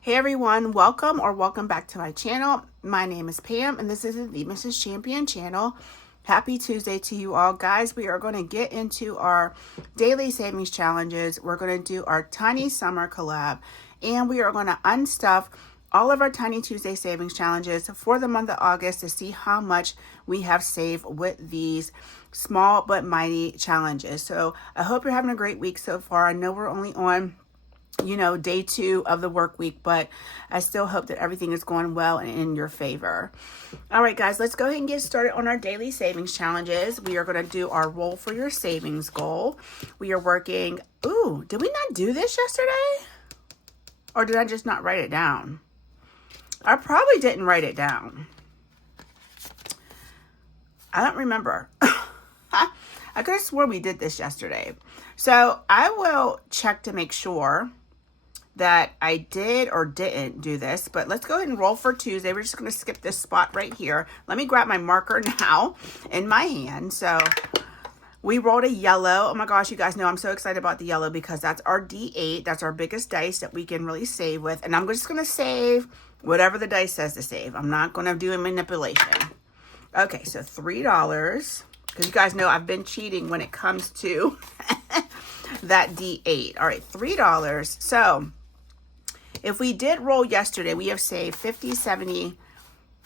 Hey everyone, welcome back to my channel. My name is Pam and this is the Mrs. Champion channel. Happy Tuesday to you all. Guys, we are going to get into our daily savings challenges. We're going to do our tiny summer collab and we are going to unstuff all of our Tiny Tuesday savings challenges for the month of August to see how much we have saved with these small but mighty challenges. So I hope you're having a great week so far. I know we're only on day 2 of the work week, but I still hope that everything is going well and in your favor. All right, guys, let's go ahead and get started on our daily savings challenges. We are going to do our roll for your savings goal. We are working, did we not do this yesterday? Or did I just not write it down? I probably didn't write it down. I don't remember. I could have swore we did this yesterday. So I will check to make sure that I did or didn't do this, but let's go ahead and roll for Tuesday. We're just going to skip this spot right here. Let me grab my marker now in my hand. So we rolled a yellow. Oh my gosh, you guys know I'm so excited about the yellow because that's our D8. That's our biggest dice that we can really save with. And I'm just going to save whatever the dice says to save. I'm not going to do a manipulation. Okay, so $3. Because you guys know I've been cheating when it comes to that D8. All right, $3. So if we did roll yesterday, we have saved 50, 70,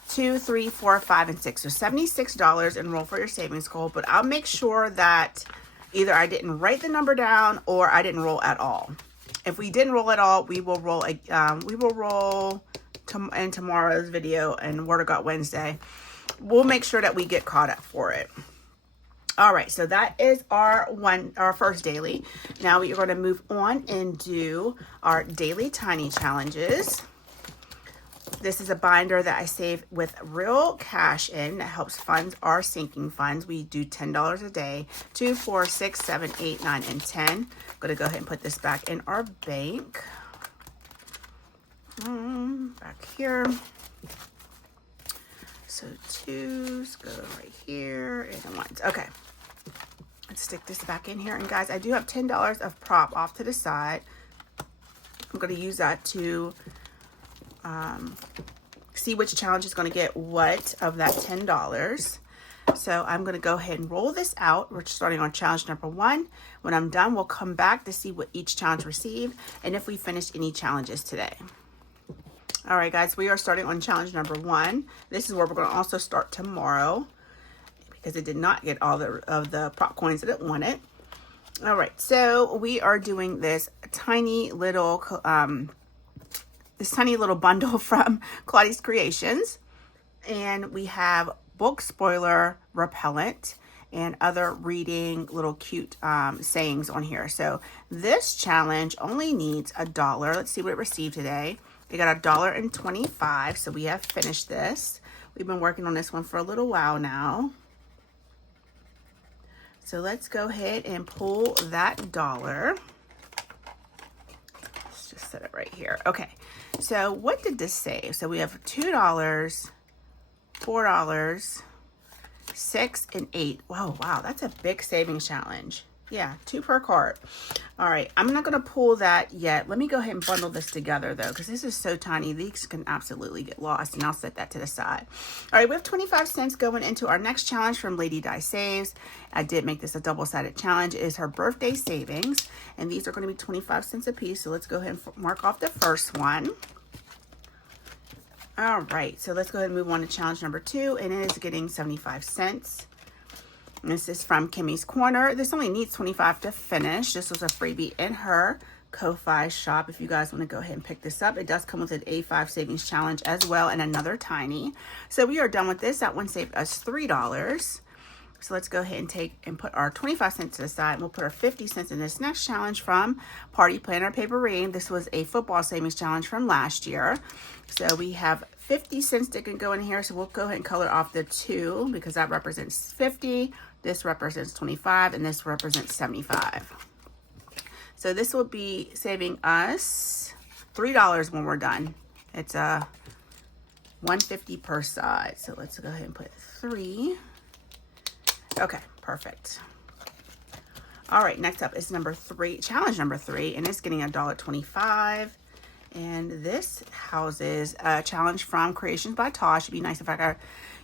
2, 3, 4, 5, and 6. So $76 and roll for your savings goal. But I'll make sure that either I didn't write the number down or I didn't roll at all. If we didn't roll at all, we will roll in tomorrow's video and Word of God Wednesday. We'll make sure that we get caught up for it. All right, so that is our first daily. Now we are going to move on and do our daily tiny challenges. This is a binder that I save with real cash in that helps fund our sinking funds. We do $10 a day, 2, 4, 6, 7, 8, 9, and 10. I'm going to go ahead and put this back in our bank. Back here. So 2s go right here and 1s. Okay. Let's stick this back in here. And guys, I do have $10 of prop off to the side. I'm going to use that to see which challenge is going to get what of that $10. So I'm going to go ahead and roll this out. We're starting on challenge number 1. When I'm done, we'll come back to see what each challenge received and if we finished any challenges today. All right, guys, we are starting on challenge number 1. This is where we're going to also start tomorrow because it did not get all of the prop coins that it wanted. All right, so we are doing this tiny little bundle from Claudia's Creations, and we have book spoiler repellent and other reading little cute sayings on here. So this challenge only needs $1. Let's see what it received today. We got $1.25, so we have finished this. We've been working on this one for a little while now. So let's go ahead and pull that $1. Let's just set it right here. Okay, so what did this save? So we have $2, $4, 6, and 8. Whoa, wow, that's a big savings challenge. Yeah, 2 per card. All right, I'm not going to pull that yet. Let me go ahead and bundle this together, though, because this is so tiny. These can absolutely get lost, and I'll set that to the side. All right, we have 25 cents going into our next challenge from Lady Die Saves. I did make this a double-sided challenge. It is her birthday savings, and these are going to be 25 cents a piece. So let's go ahead and mark off the first one. All right, so let's go ahead and move on to challenge number 2, and it is getting 75 cents. This is from Kimmy's Corner. This only needs 25 to finish. This was a freebie in her Ko-Fi shop. If you guys want to go ahead and pick this up, it does come with an A5 savings challenge as well and another tiny. So we are done with this. That one saved us $3. So let's go ahead and put our 25 cents to the side. And we'll put our 50 cents in this next challenge from Party Planner Papery. This was a football savings challenge from last year. So we have 50 cents that can go in here. So we'll go ahead and color off the 2 because that represents 50. This represents 25 and this represents 75. So this will be saving us $3 when we're done. It's a $1.50 per side. So let's go ahead and put 3. Okay, perfect. All right, next up is number 3, challenge number 3, and it's getting $1.25. And this houses a challenge from Creations by Tosh. It'd be nice if I could,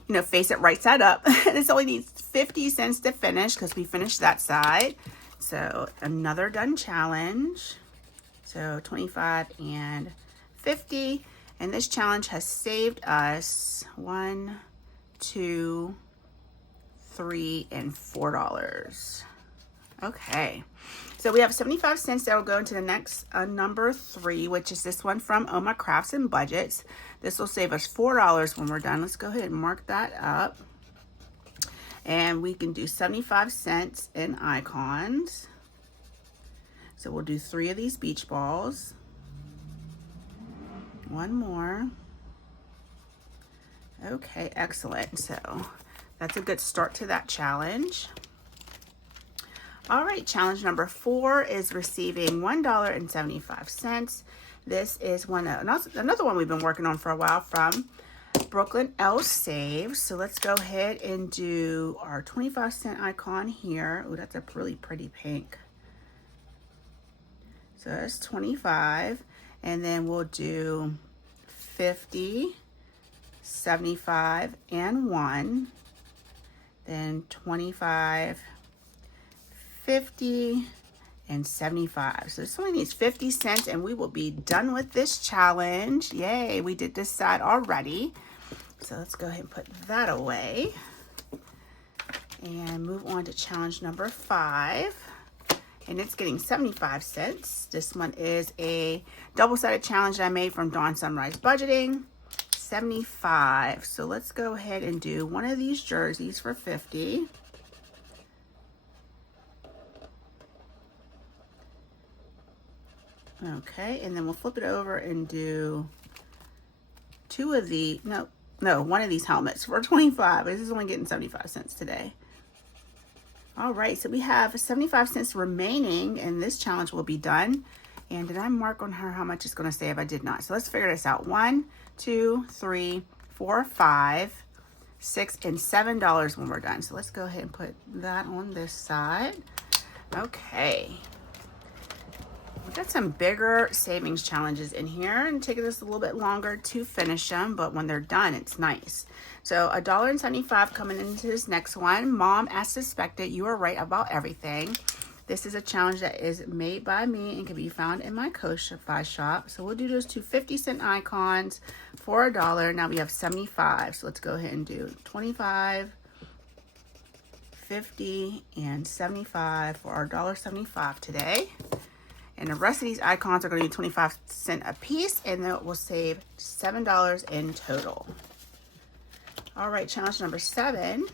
you know, face it right side up. This only needs 50 cents to finish because we finished that side. So another done challenge. So 25 and 50. And this challenge has saved us $1, $2, $3, and $4. Okay. So we have 75 cents that will go into the next number 3, which is this one from Oh My Crafts and Budgets. This will save us $4 when we're done. Let's go ahead and mark that up. And we can do 75 cents in icons. So we'll do 3 of these beach balls. One more. Okay, excellent. So that's a good start to that challenge. All right, challenge number 4 is receiving $1.75. This is another one we've been working on for a while from Brooklyn L Saves. So let's go ahead and do our 25-cent icon here. Oh, that's a really pretty pink. So that's 25. And then we'll do 50, 75, and 1. Then 25, 50, and 75. So this only needs 50 cents and we will be done with this challenge. Yay, we did this side already. So let's go ahead and put that away and move on to challenge number 5. And it's getting 75 cents. This one is a double-sided challenge that I made from Dawn Sunrise Budgeting. 75. So let's go ahead and do one of these jerseys for 50. Okay, and then we'll flip it over and do one of these helmets for 25. This is only getting 75 cents today. All right, so we have 75 cents remaining and this challenge will be done. And did I mark on her how much it's going to save? I did not. So let's figure this out. 1, 2, 3, 4, 5, 6, and $7 when we're done. So let's go ahead and put that on this side. Okay. We've got some bigger savings challenges in here and taking this a little bit longer to finish them, but when they're done, it's nice. So $1.75 coming into this next one. Mom, as suspected, you are right about everything. This is a challenge that is made by me and can be found in my Ko-Fi shop. So we'll do those two 50-cent icons for $1. Now we have 75. So let's go ahead and do 25, 50, and 75 for our $1.75 today. And the rest of these icons are going to be 25 cents a piece, and that will save $7 in total. All right, challenge number 7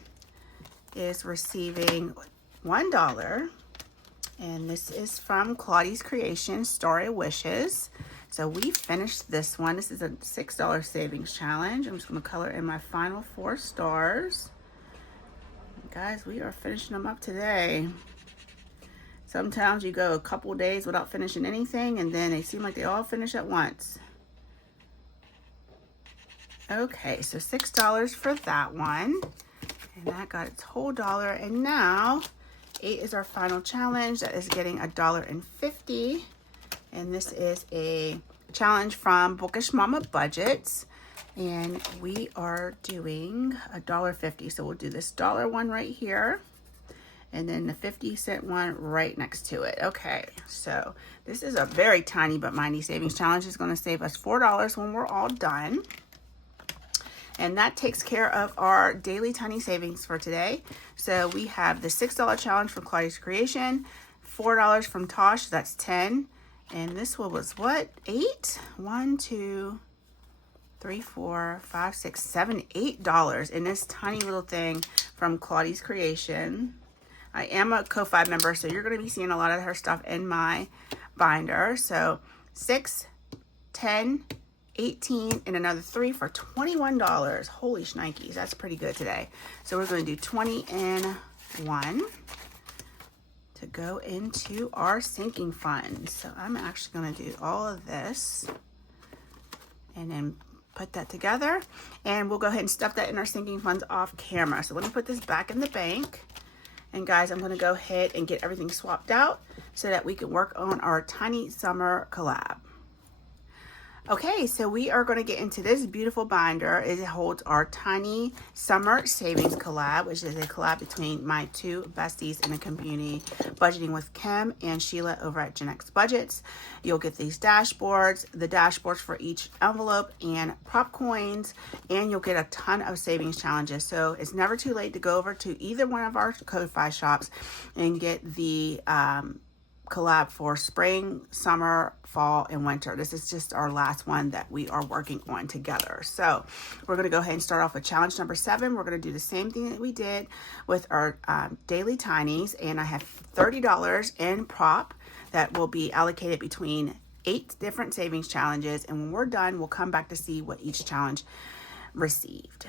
is receiving $1. And this is from Claudie's Creations, Story Wishes. So we finished this one. This is a $6 savings challenge. I'm just going to color in my final 4 stars. Guys, we are finishing them up today. Sometimes you go a couple days without finishing anything, and then they seem like they all finish at once. Okay, so $6 for that one. And that got its whole dollar. And now 8 is our final challenge. That is getting $1.50. And this is a challenge from Bookish Mama Budgets. And we are doing $1.50. So we'll do this dollar one right here. And then the 50-cent one right next to it. Okay, so this is a very tiny but mighty savings challenge. It's going to save us $4 when we're all done. And that takes care of our daily tiny savings for today. So we have the $6 challenge from Claudia's Creation, $4 from Tosh, that's 10. And this one was what? 8? 1, 2, 3, 4, 5, 6, 7, $8 in this tiny little thing from Claudia's Creation. I am a Ko-Fi member, so you're going to be seeing a lot of her stuff in my binder. So 6, 10, 18, and another 3 for $21. Holy shnikes, that's pretty good today. So we're going to do 20 and 1 to go into our sinking fund. So I'm actually going to do all of this and then put that together. And we'll go ahead and stuff that in our sinking funds off camera. So let me put this back in the bank. And guys, I'm going to go ahead and get everything swapped out so that we can work on our tiny summer collab. Okay, so we are going to get into this beautiful binder. It holds our tiny summer savings collab, which is a collab between my two besties in the community, Budgeting with Kim and Sheila over at Gen X Budgets. You'll get these dashboards, the dashboards for each envelope, and prop coins, and you'll get a ton of savings challenges. So it's never too late to go over to either one of our Ko-Fi shops and get the collab for spring, summer, fall, and winter. This is just our last one that we are working on together. So we're going to go ahead and start off with challenge number 7. We're going to do the same thing that we did with our daily tinies, and I have $30 in prop that will be allocated between 8 different savings challenges, and when we're done, we'll come back to see what each challenge received.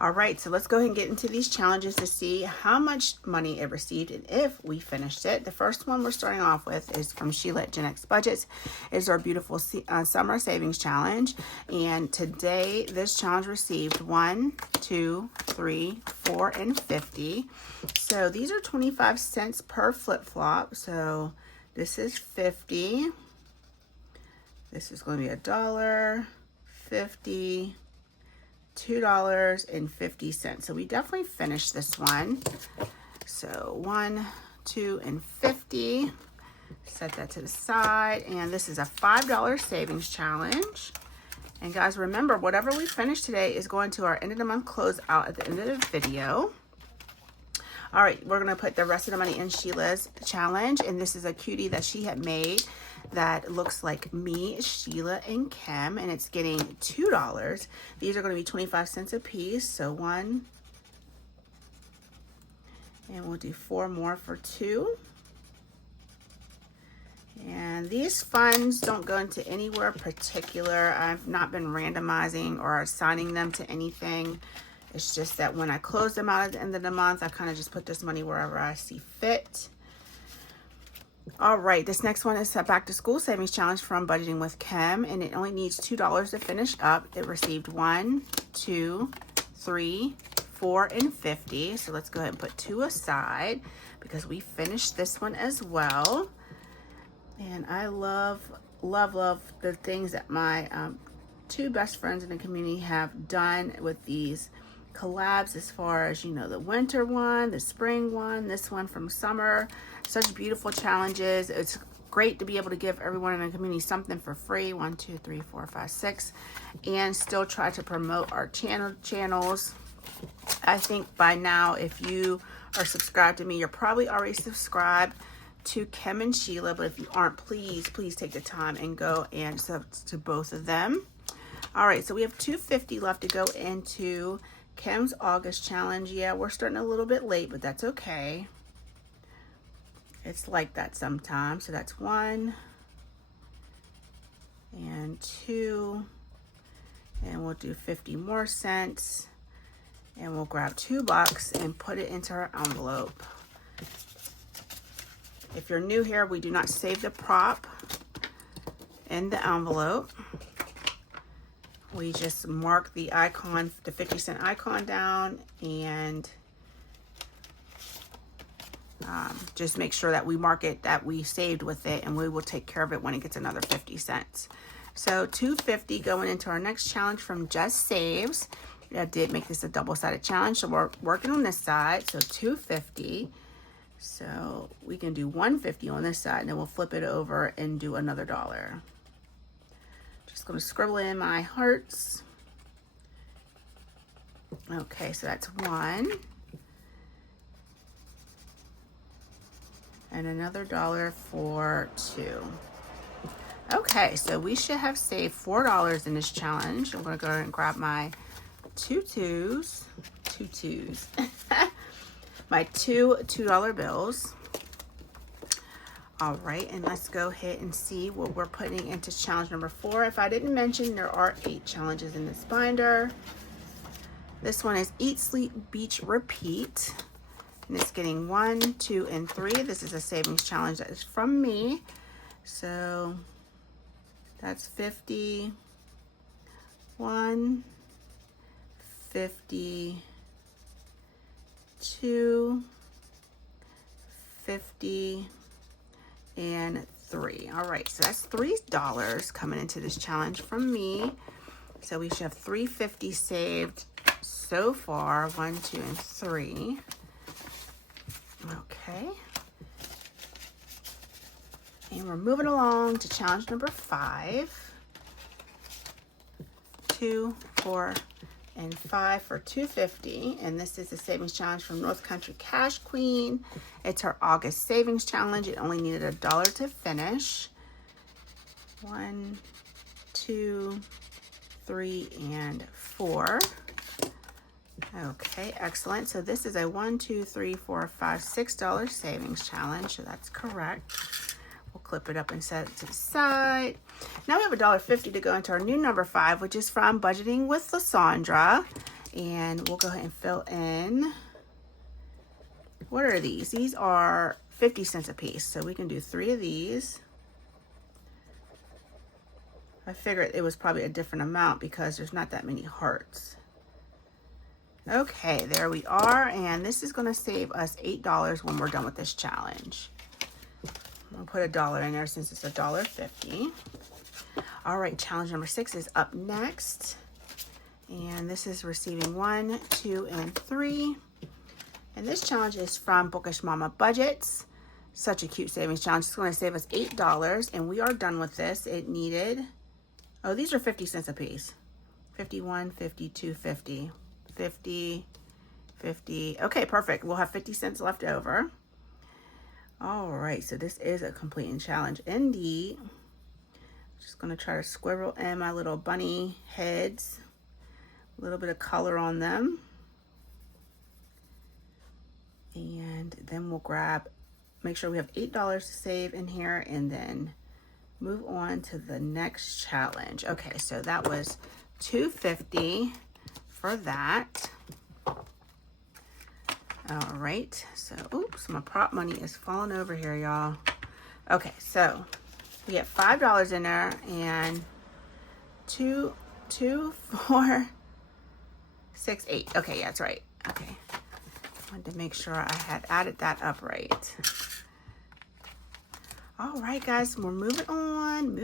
All right, so let's go ahead and get into these challenges to see how much money it received and if we finished it. The first one we're starting off with is from Sheila at Gen X Budgets. It's our beautiful summer savings challenge. And today this challenge received 1, 2, 3, 4, and 50. So these are 25 cents per flip-flop. So this is 50. This is going to be $1, 50, $2.50. So we definitely finished this one. So 1, 2, and 50. Set that to the side. And this is a $5 savings challenge. And guys, remember, whatever we finish today is going to our end of the month closeout at the end of the video. All right, we're gonna put the rest of the money in Sheila's challenge. And this is a cutie that she had made that looks like me, Sheila, and Kim, and it's getting $2. These are going to be 25 cents a piece. So 1, and we'll do 4 more for 2. And these funds don't go into anywhere particular. I've not been randomizing or assigning them to anything. It's just that when I close them out at the end of the month, I kind of just put this money wherever I see fit. All right, this next one is a back to school savings challenge from Budgeting with Kim, and it only needs $2 to finish up. It received 1, 2, 3, 4, and 50. So let's go ahead and put 2 aside because we finished this one as well. And I love the things that my two best friends in the community have done with these collabs, as far as, you know, the winter one, the spring one, this one from summer. Such beautiful challenges. It's great to be able to give everyone in the community something for free. 1, 2, 3, 4, 5, 6, and still try to promote our channels. I think by now, if you are subscribed to me, you're probably already subscribed to Kim and Sheila, but if you aren't, please take the time and go and sub to both of them. All right, so we have $2.50 left to go into Kim's August challenge. Yeah, we're starting a little bit late, but that's okay. It's like that sometimes. So that's 1 and 2, and we'll do 50 more cents, and we'll grab $2 and put it into our envelope. If you're new here, we do not save the prop in the envelope. We just mark the icon, the 50-cent icon down, and just make sure that we mark it that we saved with it, and we will take care of it when it gets another 50 cents. So $2.50 going into our next challenge from Just Saves. I did make this a double-sided challenge, so we're working on this side. So $2.50. So we can do $1.50 on this side, and then we'll flip it over and do another $1. Just going to scribble in my hearts. Okay, so that's 1. And another $1 for 2. Okay, so we should have saved $4 in this challenge. I'm going to go ahead and grab my two twos. My two $2 bills. All right, and let's go ahead and see what we're putting into challenge number 4. If I didn't mention, there are 8 challenges in this binder. This one is Eat, Sleep, Beach, Repeat. And it's getting 1, 2, and 3. This is a savings challenge that is from me. So that's 50, 1, 50, 2, 50, and 3. All right, so that's $3 coming into this challenge from me. So we should have $3.50 saved so far. 1, 2, and 3. Okay. And we're moving along to challenge number 5. 2, 4, and 5 for $2.50. And this is a savings challenge from North Country Cash Queen. It's her August savings challenge. It only needed $1 to finish. 1, 2, 3, and 4. Okay, excellent. So this is a 1, 2, 3, 4, 5, $6 savings challenge. So that's correct. We'll clip it up and set it to the side. Now we have $1.50 to go into our new number 5, which is from Budgeting with Lysandra. And we'll go ahead and fill in. What are these? These are 50 cents a piece. So we can do 3 of these. I figured it was probably a different amount because there's not that many hearts. Okay, there we are. And this is going to save us $8 when we're done with this challenge. I'll put $1 in there since it's $1.50. All right, challenge number 6 is up next. And this is receiving 1, 2, and 3. And this challenge is from Bookish Mama Budgets. Such a cute savings challenge. It's going to save us $8. And we are done with this. It needed, oh, these are 50 cents a piece. 51, 52, 50. 50, 50. Okay, perfect. We'll have 50 cents left over. All right, so this is a completing challenge indeed. Just going to try to scribble in my little bunny heads. A little bit of color on them. And then we'll grab, make sure we have $8 to save in here and then move on to the next challenge. Okay, so that was $2.50 for that. All right, so oops, my prop money is falling over here, y'all. Okay, so we get $5 in there and 2, 4, 6, 8. Okay, yeah, that's right. Okay, wanted to make sure I had added that up right. All right, guys, we're moving on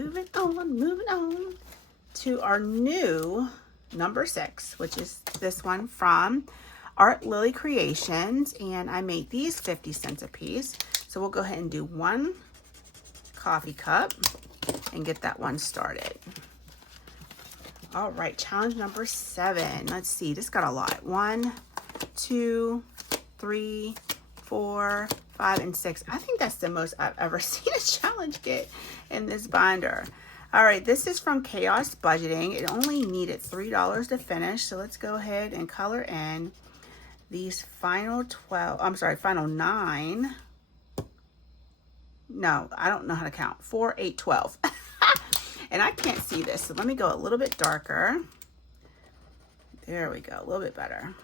to our new number 6, which is this one from Art Lily Creations, and I made these 50 cents a piece. So we'll go ahead and do 1 coffee cup and get that one started. All right, challenge number 7. Let's see, this got a lot. 1, 2, 3, 4, 5, and 6. I think that's the most I've ever seen a challenge get in this binder. All right, this is from Chaos Budgeting. It only needed $3 to finish. So let's go ahead and color in these final 9. No, I don't know how to count. 4, 8, 12. And I can't see this. So let me go a little bit darker. There we go, a little bit better.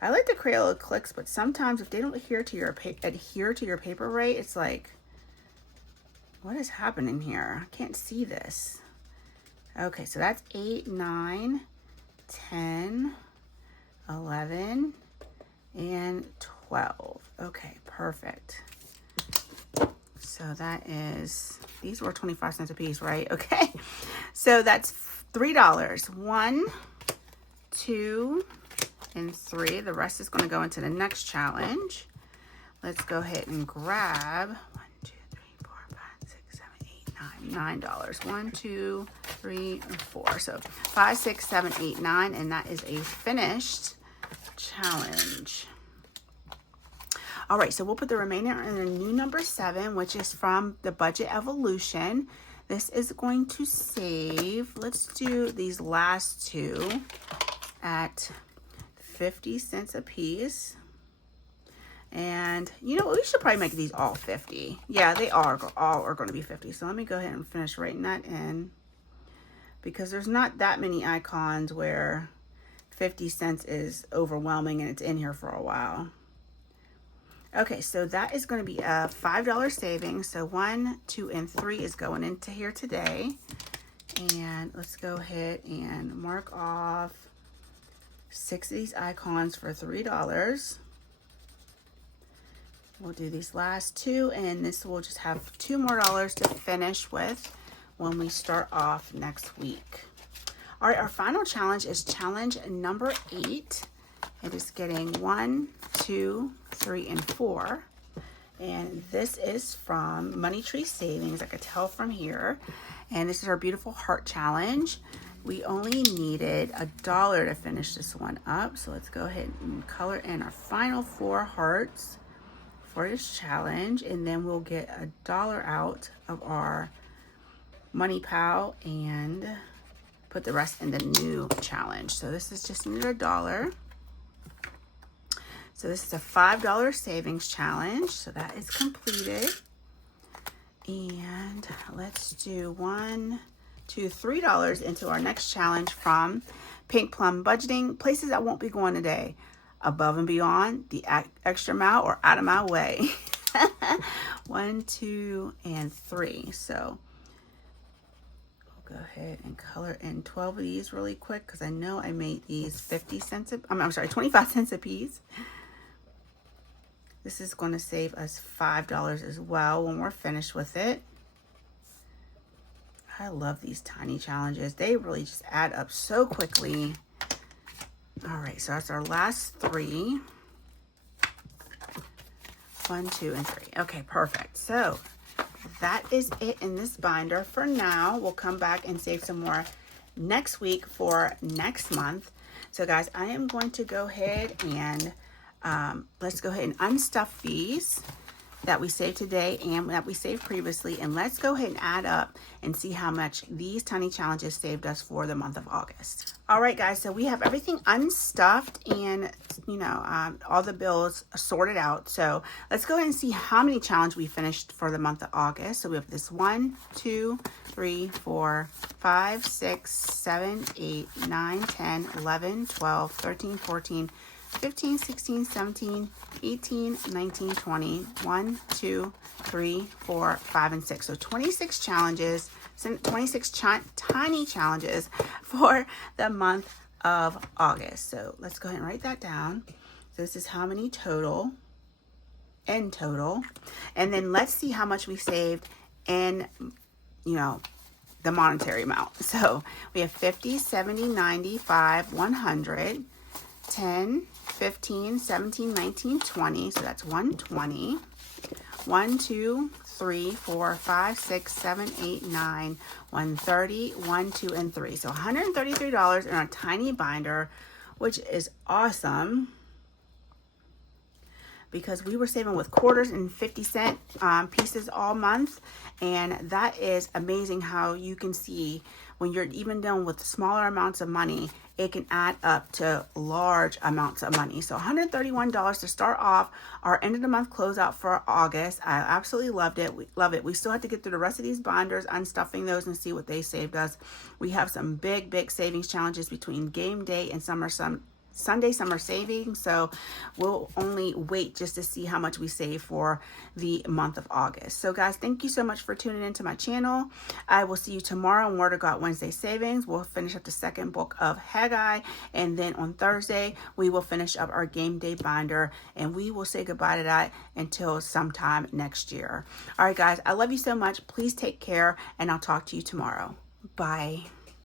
I like the Crayola Clicks, but sometimes if they don't adhere to your paper right, it's like, what is happening here? I can't see this. Okay, so that's 8, 9, 10, 11, and 12. Okay, perfect. So that is, these were 25 cents a piece, right? Okay, so that's $3. 1, 2, and 3. The rest is going to go into the next challenge. Let's go ahead and grab 1, 2, 3, 4, 5, 6, 7, 8, 9. $9. 1, 2, 3, and 4. So 5, 6, 7, 8, 9, and that is a finished challenge. All right, so we'll put the remainder in the new number 7, which is from the Budget Evolution. This is going to save, let's do these last 2 at 50 cents a piece. And you know, we should probably make these all 50. Yeah, they all are going to be 50. So let me go ahead and finish writing that in, because there's not that many icons where 50 cents is overwhelming and it's in here for a while. Okay, so that is going to be a $5 savings. So 1, 2, and 3 is going into here today. And let's go ahead and mark off 6 of these icons for $3. We'll do these last two, and this will just have $2 more to finish with when we start off next week. All right, our final challenge is challenge number 8. It is getting 1, 2, 3, and 4. And this is from Money Tree Savings, I could tell from here. And this is our beautiful heart challenge. We only needed $1 to finish this one up. So let's go ahead and color in our final 4 hearts for this challenge. And then we'll get $1 out of our Money Pal and put the rest in the new challenge. So this is just under $1. So this is a $5 savings challenge. So that is completed. And let's do $1, $2, $3 into our next challenge from Pink Plum Budgeting. Places I won't be going today. Above and beyond the extra mile or out of my way. 1, 2, and 3. So go ahead and color in 12 of these really quick because I know I made these 25 cents a piece. This is going to save us $5 as well when we're finished with it. I love these tiny challenges. They really just add up so quickly. All right, so that's our last 3. 1, 2, and 3. Okay, perfect. So that is it in this binder for now. We'll come back and save some more next week for next month. So guys, I am going to go ahead and let's go ahead and unstuff these that we saved today and that we saved previously, and let's go ahead and add up and see how much these tiny challenges saved us for the month of August. All right guys, so we have everything unstuffed and all the bills sorted out. So let's go ahead and see how many challenges we finished for the month of August. So we have this 1, 2, 3, 4, 5, 6, 7, 8, 9, 10, 11, 12, 13, 14, 15, 16, 17, 18, 19, 20, 1, 2, 3, 4, 5, and 6. So 26 challenges, 26 tiny challenges for the month of August. So let's go ahead and write that down. So this is how many total, in total. And then let's see how much we saved in, the monetary amount. So we have 50, 70, 95, 100, 10, 15, 17, 19, 20. So that's 120. 1, 2, 3, 4, 5, 6, 7, 8, 9, 130, 1, 2, and 3. So $133 in our tiny binder, which is awesome because we were saving with quarters and 50-cent pieces all month. And that is amazing how you can see when you're even dealing with smaller amounts of money, it can add up to large amounts of money. So $131 to start off our end of the month closeout for August. I absolutely loved it. We love it. We still have to get through the rest of these binders, unstuffing those and see what they saved us. We have some big savings challenges between game day and Sunday summer savings. So we'll only wait just to see how much we save for the month of August. So guys, thank you so much for tuning into my channel. I will see you tomorrow on Word of God Wednesday Savings. We'll finish up the second book of Haggai, and then on Thursday we will finish up our game day binder, and we will say goodbye to that until sometime next year. All right guys, I love you so much. Please take care, and I'll talk to you tomorrow. Bye.